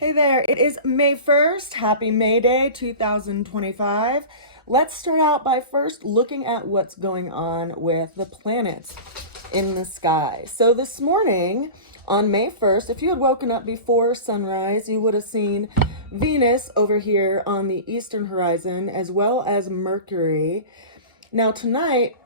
Hey there, it is May 1st. Happy May Day 2025. Let's start out by first looking at what's going on with the planets in the sky. So this morning on May 1st, if you had woken up before sunrise, you would have seen Venus over here on the eastern horizon as well as Mercury. Now tonight,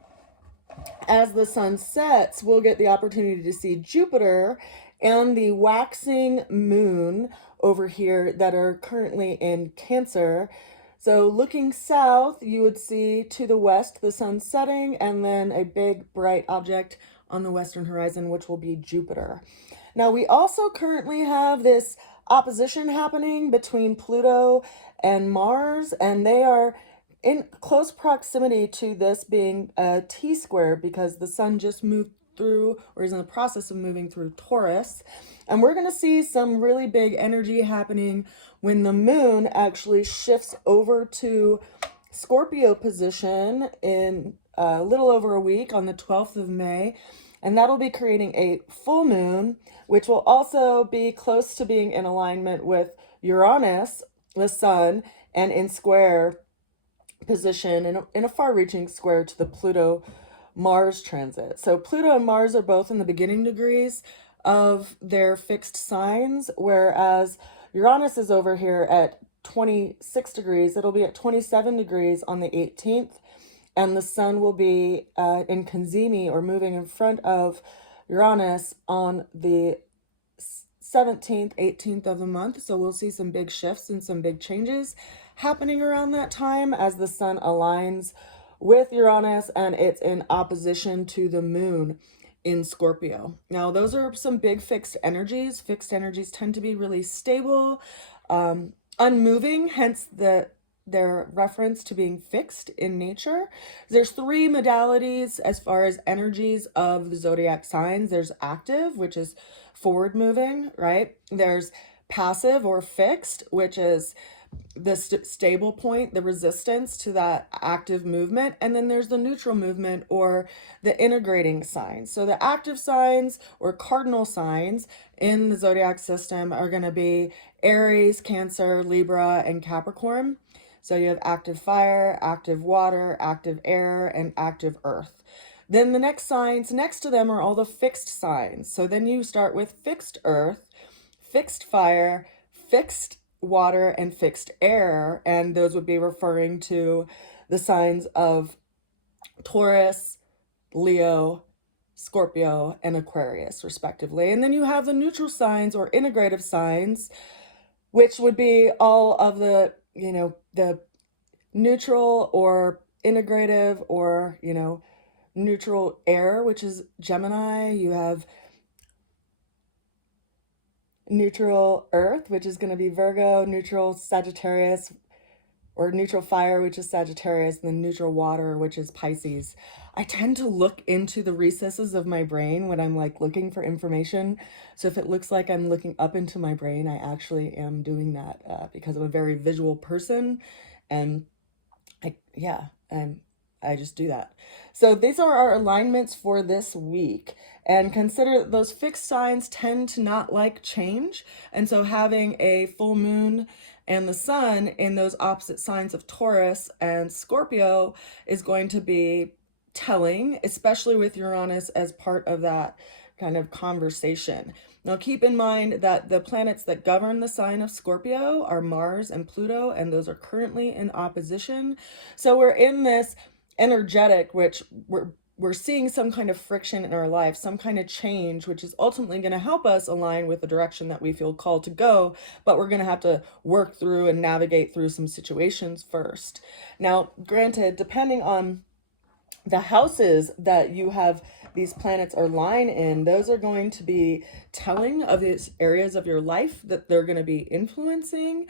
as the sun sets, we'll get the opportunity to see Jupiter and the waxing moon over here that are currently in Cancer. So looking south, you would see to the west the sun setting and then a big bright object on the western horizon, which will be Jupiter. Now we also currently have this opposition happening between Pluto and Mars, and they are in close proximity to this being a T-square because the sun just moved through or is in the process of moving through Taurus. And we're going to see some really big energy happening when the moon actually shifts over to Scorpio position in a little over a week on the 12th of May. And that'll be creating a full moon, which will also be close to being in alignment with Uranus, the sun, and in square position in a far-reaching square to the Pluto-Mars transit. So Pluto and Mars are both in the beginning degrees of their fixed signs, whereas Uranus is over here at 26 degrees. It'll be at 27 degrees on the 18th, and the sun will be in conzimi or moving in front of Uranus on the 17th, 18th of the month. So we'll see some big shifts and some big changes happening around that time as the sun aligns with Uranus and it's in opposition to the moon in Scorpio. Now, those are some big fixed energies. Fixed energies tend to be really stable, unmoving, hence their reference to being fixed in nature. There's three modalities as far as energies of the zodiac signs. There's active, which is forward moving, right? There's passive or fixed, which is the stable point, the resistance to that active movement. And then there's the neutral movement or the integrating signs. So the active signs or cardinal signs in the zodiac system are going to be Aries, Cancer, Libra, and Capricorn. So you have active fire, active water, active air, and active earth. Then the next signs next to them are all the fixed signs. So then you start with fixed earth, fixed fire, fixed water, and fixed air. And those would be referring to the signs of Taurus, Leo, Scorpio, and Aquarius, respectively. And then you have the neutral signs or integrative signs, which would be all of the neutral or integrative or, neutral air, which is Gemini. You have neutral earth, which is going to be Virgo, neutral Sagittarius, or neutral fire, which is Sagittarius, and then neutral water, which is Pisces. I tend to look into the recesses of my brain when I'm like looking for information. So if it looks like I'm looking up into my brain, I actually am doing that because I'm a very visual person. And I just do that. So these are our alignments for this week. And consider that those fixed signs tend to not like change. And so having a full moon and the sun in those opposite signs of Taurus and Scorpio is going to be telling, especially with Uranus as part of that kind of conversation. Now keep in mind that the planets that govern the sign of Scorpio are Mars and Pluto, and those are currently in opposition. So we're in this energetic, which we're seeing some kind of friction in our life, some kind of change, which is ultimately going to help us align with the direction that we feel called to go, but we're going to have to work through and navigate through some situations first. Now, granted, depending on the houses that you have these planets are lying in, those are going to be telling of these areas of your life that they're going to be influencing.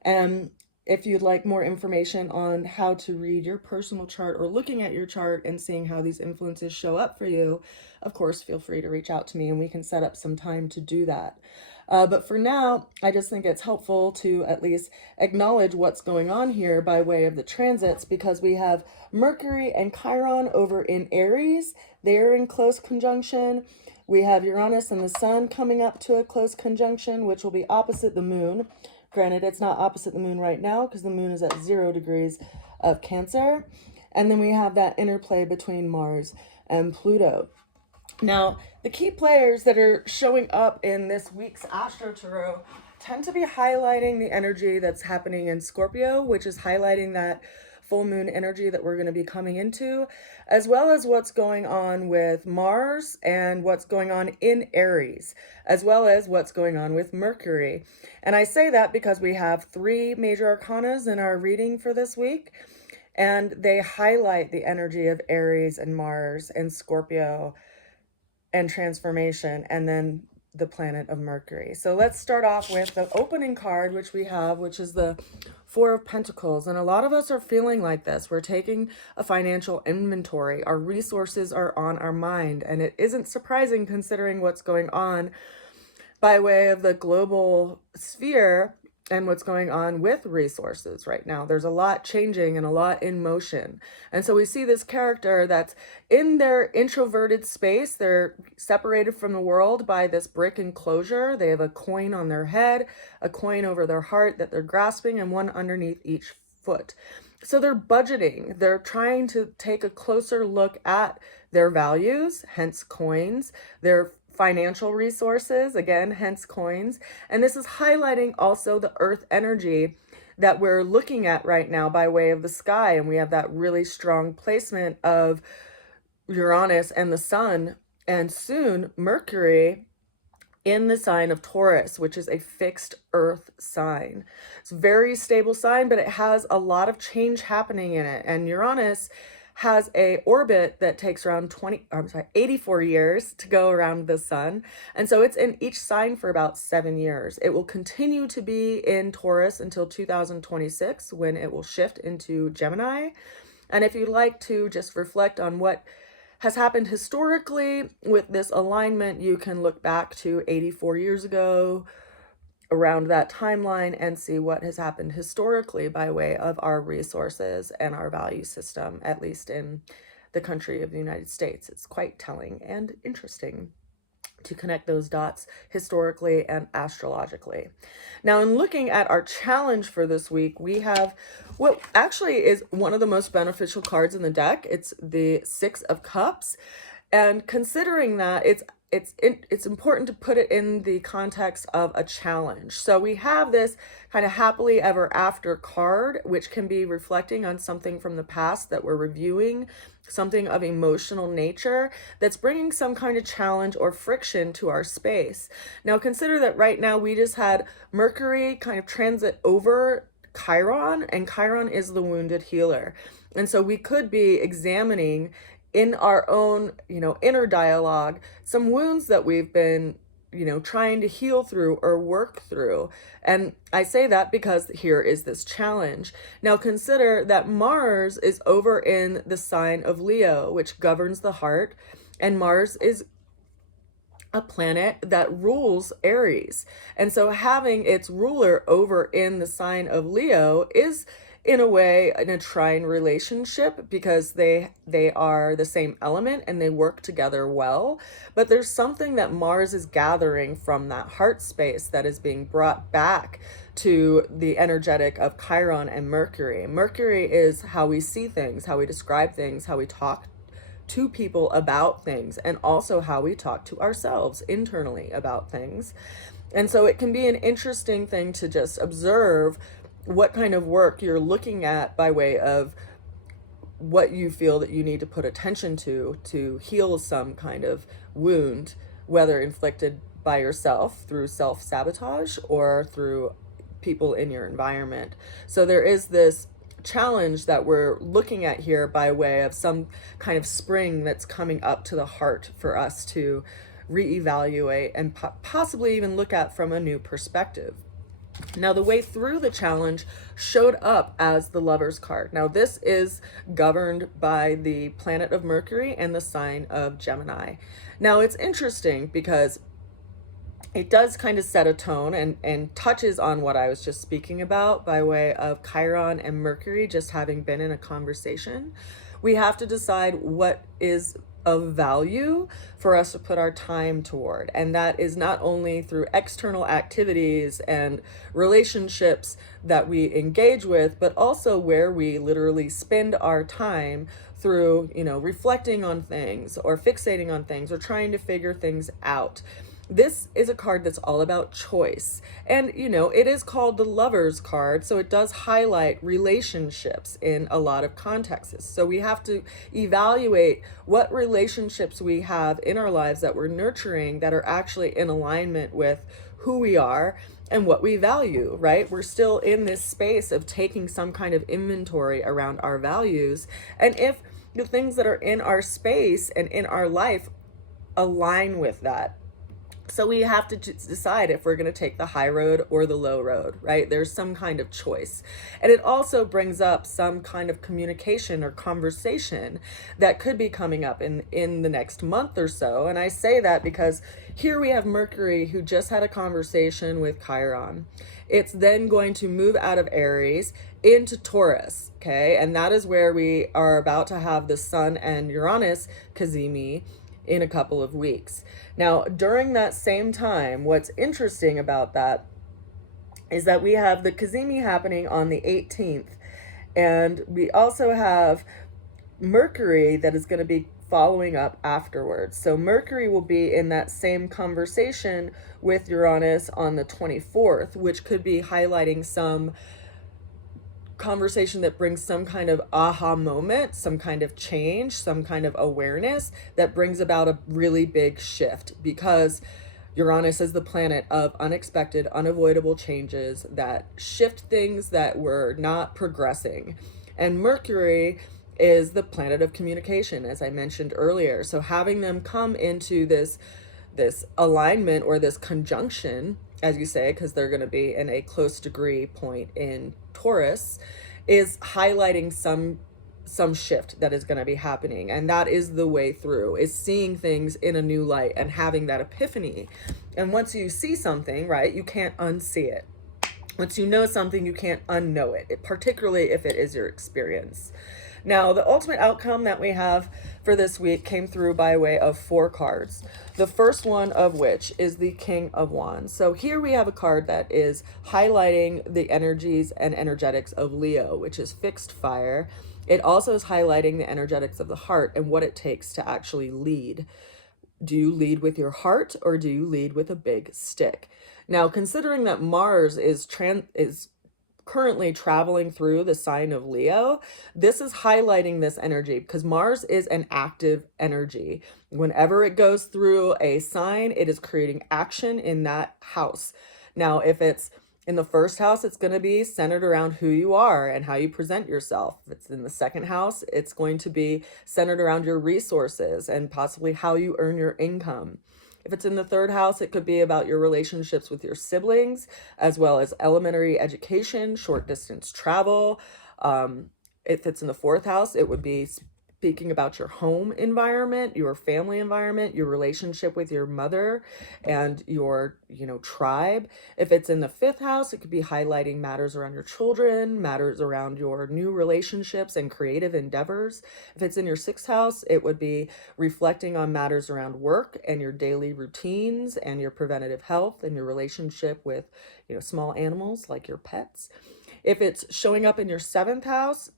And if you'd like more information on how to read your personal chart or looking at your chart and seeing how these influences show up for you, of course, feel free to reach out to me and we can set up some time to do that. But for now, I just think it's helpful to at least acknowledge what's going on here by way of the transits, because we have Mercury and Chiron over in Aries. They're in close conjunction. We have Uranus and the Sun coming up to a close conjunction, which will be opposite the Moon. Granted, it's not opposite the Moon right now because the Moon is at 0 degrees of Cancer. And then we have that interplay between Mars and Pluto. Now, the key players that are showing up in this week's Astro Tarot tend to be highlighting the energy that's happening in Scorpio, which is highlighting that full moon energy that we're going to be coming into, as well as what's going on with Mars and what's going on in Aries, as well as what's going on with Mercury. And I say that because we have 3 major arcanas in our reading for this week, and they highlight the energy of Aries and Mars and Scorpio and transformation, and then the planet of Mercury. So let's start off with the opening card, which we have, which is the 4 of Pentacles. And a lot of us are feeling like this. We're taking a financial inventory. Our resources are on our mind, and it isn't surprising considering what's going on by way of the global sphere and what's going on with resources right now. There's a lot changing and a lot in motion. And so we see this character that's in their introverted space. They're separated from the world by this brick enclosure. They have a coin on their head, a coin over their heart that they're grasping, and one underneath each foot. So they're budgeting. They're trying to take a closer look at their values, hence coins, their financial resources, again, hence coins. And this is highlighting also the earth energy that we're looking at right now by way of the sky. And we have that really strong placement of Uranus and the Sun, and soon Mercury in the sign of Taurus, which is a fixed earth sign. It's a very stable sign, but it has a lot of change happening in it. And Uranus has a orbit that takes around 84 years to go around the sun. And so it's in each sign for about 7 years. It will continue to be in Taurus until 2026, when it will shift into Gemini. And if you'd like to just reflect on what has happened historically with this alignment, you can look back to 84 years ago, around that timeline, and see what has happened historically by way of our resources and our value system, at least in the country of the United States. It's quite telling and interesting to connect those dots historically and astrologically. Now, in looking at our challenge for this week, we have what actually is one of the most beneficial cards in the deck. It's the 6 of Cups. And considering that, it's important to put it in the context of a challenge. So we have this kind of happily ever after card, which can be reflecting on something from the past that we're reviewing, something of emotional nature that's bringing some kind of challenge or friction to our space. Now consider that right now we just had Mercury kind of transit over Chiron, and Chiron is the wounded healer. And so we could be examining in our own, inner dialogue, some wounds that we've been, trying to heal through or work through. And I say that because here is this challenge. Now consider that Mars is over in the sign of Leo, which governs the heart. And Mars is a planet that rules Aries. And so having its ruler over in the sign of Leo is, in a way, in a trine relationship, because they are the same element and they work together well. But there's something that Mars is gathering from that heart space that is being brought back to the energetic of Chiron and Mercury. Mercury is how we see things, how we describe things, how we talk to people about things, and also how we talk to ourselves internally about things. And so it can be an interesting thing to just observe what kind of work you're looking at by way of what you feel that you need to put attention to heal some kind of wound, whether inflicted by yourself through self-sabotage or through people in your environment. So there is this challenge that we're looking at here by way of some kind of spring that's coming up to the heart for us to reevaluate and possibly even look at from a new perspective. Now, the way through the challenge showed up as the Lover's card. Now, this is governed by the planet of Mercury and the sign of Gemini. Now, it's interesting because it does kind of set a tone and touches on what I was just speaking about by way of Chiron and Mercury just having been in a conversation. We have to decide what is of value for us to put our time toward. And that is not only through external activities and relationships that we engage with, but also where we literally spend our time through, reflecting on things or fixating on things or trying to figure things out. This is a card that's all about choice. And, it is called the Lover's card, so it does highlight relationships in a lot of contexts. So we have to evaluate what relationships we have in our lives that we're nurturing that are actually in alignment with who we are and what we value, right? We're still in this space of taking some kind of inventory around our values. And if the things that are in our space and in our life align with that. So we have to decide if we're going to take the high road or the low road, right? There's some kind of choice. And it also brings up some kind of communication or conversation that could be coming up in the next month or so. And I say that because here we have Mercury, who just had a conversation with Chiron. It's then going to move out of Aries into Taurus, okay? And that is where we are about to have the Sun and Uranus cazimi in a couple of weeks. Now, during that same time, what's interesting about that is that we have the cazimi happening on the 18th, and we also have Mercury that is going to be following up afterwards. So Mercury will be in that same conversation with Uranus on the 24th, which could be highlighting some conversation that brings some kind of aha moment, some kind of change, some kind of awareness that brings about a really big shift, because Uranus is the planet of unexpected, unavoidable changes that shift things that were not progressing. And Mercury is the planet of communication, as I mentioned earlier. So having them come into this alignment or this conjunction, as you say, because they're going to be in a close degree point in Taurus, is highlighting some shift that is going to be happening. And that is the way through, is seeing things in a new light and having that epiphany. And once you see something, right, you can't unsee it. Once you know something, you can't unknow it, particularly if it is your experience. Now, the ultimate outcome that we have for this week came through by way of 4 cards. The first one of which is the King of Wands. So here we have a card that is highlighting the energies and energetics of Leo, which is fixed fire. It also is highlighting the energetics of the heart and what it takes to actually lead. Do you lead with your heart, or do you lead with a big stick? Now, considering that Mars is currently traveling through the sign of Leo, this is highlighting this energy, because Mars is an active energy. Whenever it goes through a sign, it is creating action in that house. Now, if it's in the first house, it's going to be centered around who you are and how you present yourself. If it's in the second house, it's going to be centered around your resources and possibly how you earn your income. If it's in the third house, it could be about your relationships with your siblings, as well as elementary education, short distance travel. If it's in the fourth house, it would be speaking about your home environment, your family environment, your relationship with your mother and your, tribe. If it's in the fifth house, it could be highlighting matters around your children, matters around your new relationships and creative endeavors. If it's in your sixth house, it would be reflecting on matters around work and your daily routines and your preventative health and your relationship with, small animals like your pets. If it's showing up in your seventh house,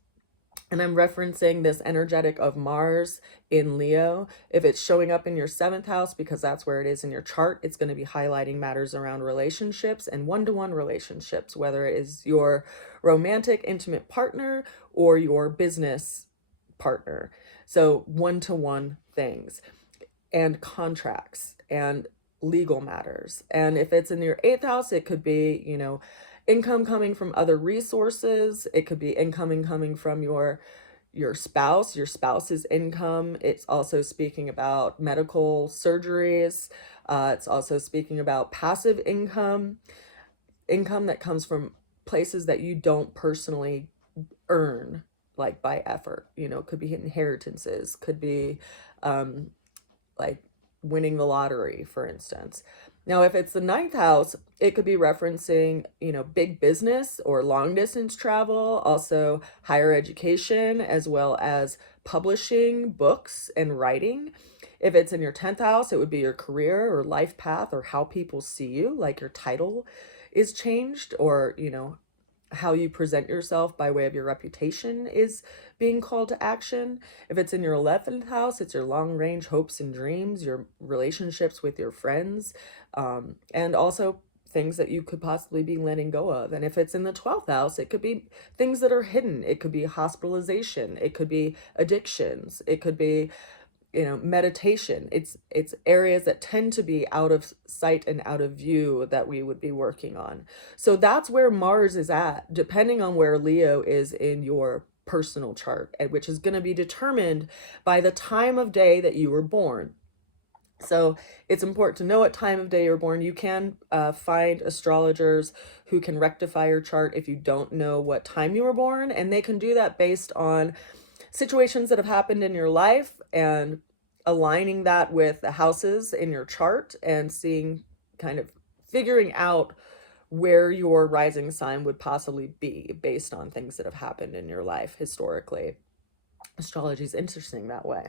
and I'm referencing this energetic of Mars in Leo, if it's showing up in your seventh house, because that's where it is in your chart, it's going to be highlighting matters around relationships and one-to-one relationships, whether it is your romantic, intimate partner or your business partner. So one-to-one things and contracts and legal matters. And if it's in your eighth house, it could be, income coming from other resources. It could be income coming from your spouse's income. It's also speaking about medical surgeries. It's also speaking about passive income that comes from places that you don't personally earn, like by effort. Could be inheritances, could be like winning the lottery, for instance. Now, if it's the ninth house, it could be referencing, big business or long distance travel, also higher education, as well as publishing books and writing. If it's in your 10th house, it would be your career or life path or how people see you, like your title is changed, or, how you present yourself by way of your reputation is being called to action. If it's in your 11th house, it's your long range hopes and dreams, your relationships with your friends, and also things that you could possibly be letting go of. And if it's in the 12th house, it could be things that are hidden. It could be hospitalization. It could be addictions. It could be meditation. It's areas that tend to be out of sight and out of view that we would be working on. So that's where Mars is at, depending on where Leo is in your personal chart, which is going to be determined by the time of day that you were born. So it's important to know what time of day you're born. You can find astrologers who can rectify your chart if you don't know what time you were born, and they can do that based on situations that have happened in your life and aligning that with the houses in your chart and seeing, kind of figuring out where your rising sign would possibly be based on things that have happened in your life historically. Astrology is interesting that way.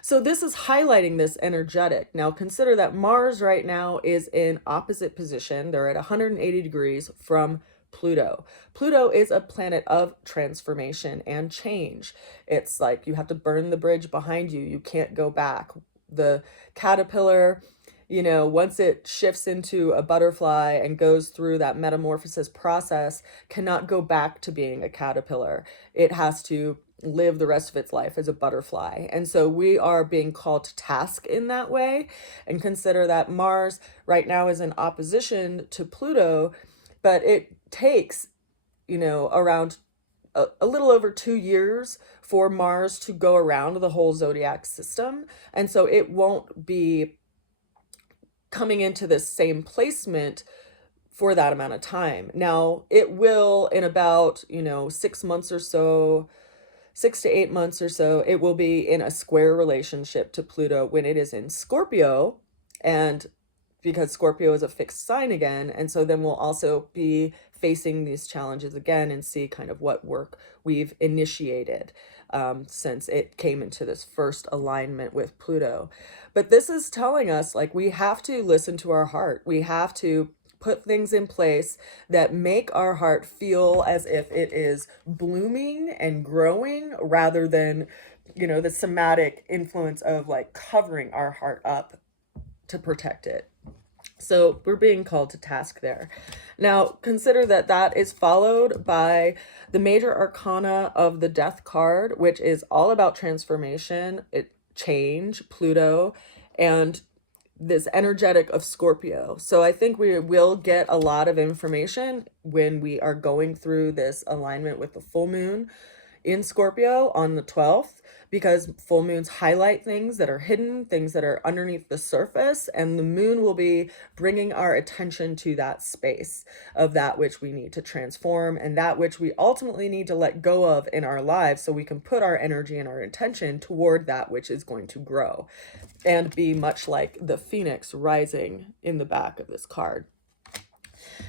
So this is highlighting this energetic. Now consider that Mars right now is in opposite position. They're at 180 degrees from Pluto. Pluto is a planet of transformation and change. It's like you have to burn the bridge behind you. You can't go back. The caterpillar, once it shifts into a butterfly and goes through that metamorphosis process, cannot go back to being a caterpillar. It has to live the rest of its life as a butterfly. And so we are being called to task in that way. And consider that Mars right now is in opposition to Pluto, but it takes, around a little over 2 years for Mars to go around the whole zodiac system. And so it won't be coming into this same placement for that amount of time. Now, it will in about, 6 months or so, 6 to 8 months or so, it will be in a square relationship to Pluto when it is in Scorpio, and because Scorpio is a fixed sign again. And so then we'll also be facing these challenges again and see kind of what work we've initiated since it came into this first alignment with Pluto. But this is telling us, like, we have to listen to our heart. We have to put things in place that make our heart feel as if it is blooming and growing, rather than, the somatic influence of like covering our heart up to protect it. So we're being called to task there. Now, consider that that is followed by the major arcana of the death card, which is all about transformation, change, Pluto, and this energetic of Scorpio. So I think we will get a lot of information when we are going through this alignment with the full moon in Scorpio on the 12th, because full moons highlight things that are hidden, things that are underneath the surface, and the moon will be bringing our attention to that space of that which we need to transform and that which we ultimately need to let go of in our lives, so we can put our energy and our intention toward that which is going to grow and be much like the phoenix rising in the back of this card.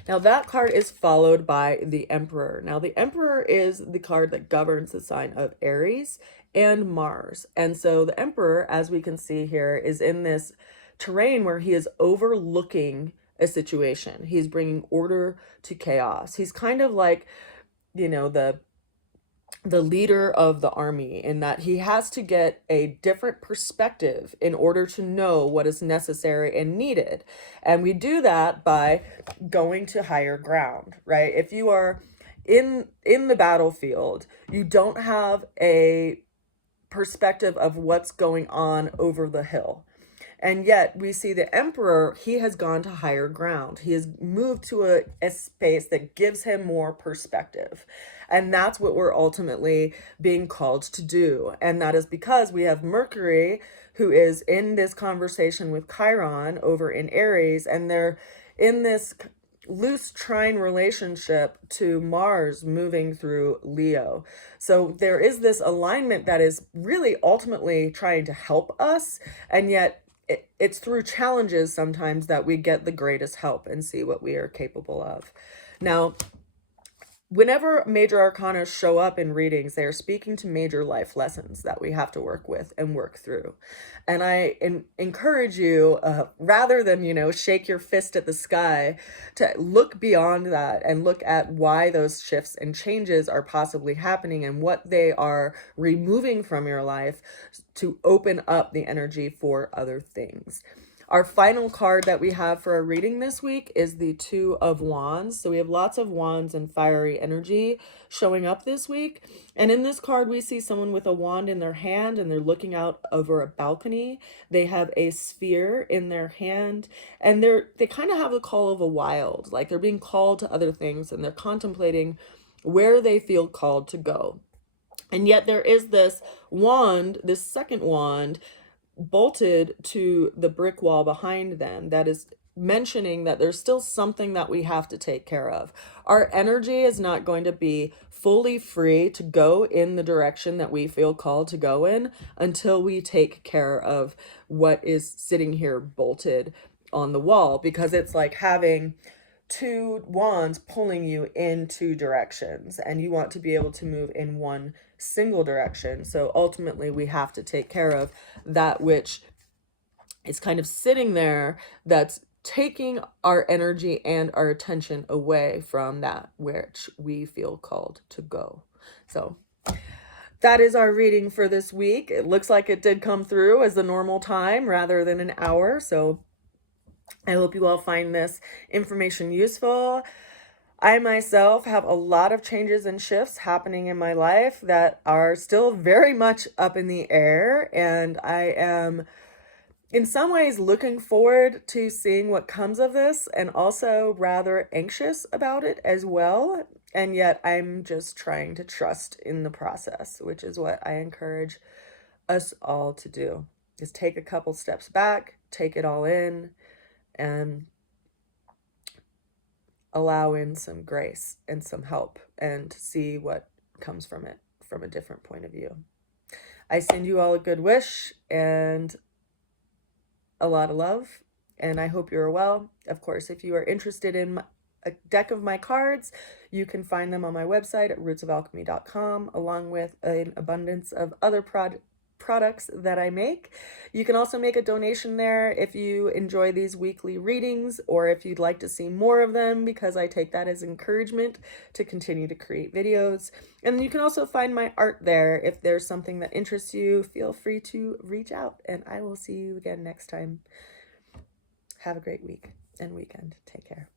Now that card is followed by the Emperor. Now the Emperor is the card that governs the sign of Aries and Mars. And so the Emperor, as we can see here, is in this terrain where he is overlooking a situation. He's bringing order to chaos. He's kind of like, the leader of the army, in that he has to get a different perspective in order to know what is necessary and needed. And we do that by going to higher ground, right? If you are in the battlefield, you don't have a perspective of what's going on over the hill. And yet we see the Emperor, he has gone to higher ground. He has moved to a space that gives him more perspective. And that's what we're ultimately being called to do. And that is because we have Mercury, who is in this conversation with Chiron over in Aries, and they're in this loose trine relationship to Mars moving through Leo. So there is this alignment that is really ultimately trying to help us, and yet it's through challenges sometimes that we get the greatest help and see what we are capable of. Now, whenever major arcana show up in readings, they are speaking to major life lessons that we have to work with and work through. And I encourage you, rather than, shake your fist at the sky, to look beyond that and look at why those shifts and changes are possibly happening and what they are removing from your life to open up the energy for other things. Our final card that we have for our reading this week is the Two of Wands. So we have lots of wands and fiery energy showing up this week. And in this card, we see someone with a wand in their hand and they're looking out over a balcony. They have a sphere in their hand and they kind of have the call of a wild, like they're being called to other things and they're contemplating where they feel called to go. And yet there is this wand, this second wand, bolted to the brick wall behind them that is mentioning that there's still something that we have to take care of. Our energy is not going to be fully free to go in the direction that we feel called to go in until we take care of what is sitting here bolted on the wall, because it's like having two wands pulling you in two directions and you want to be able to move in one single direction. So ultimately we have to take care of that which is kind of sitting there that's taking our energy and our attention away from that which we feel called to go. So that is our reading for this week. It looks like it did come through as the normal time rather than an hour. So I hope you all find this information useful. I myself have a lot of changes and shifts happening in my life that are still very much up in the air, and I am in some ways looking forward to seeing what comes of this and also rather anxious about it as well. And yet I'm just trying to trust in the process, which is what I encourage us all to do, is take a couple steps back, take it all in, and allow in some grace and some help and see what comes from it from a different point of view. I send you all a good wish and a lot of love, and I hope you're well. Of course, if you are interested in a deck of my cards, you can find them on my website at rootsofalchemy.com, along with an abundance of other products that I make. You can also make a donation there if you enjoy these weekly readings or if you'd like to see more of them, because I take that as encouragement to continue to create videos. And you can also find my art there. If there's something that interests you, feel free to reach out, and I will see you again next time. Have a great week and weekend. Take care.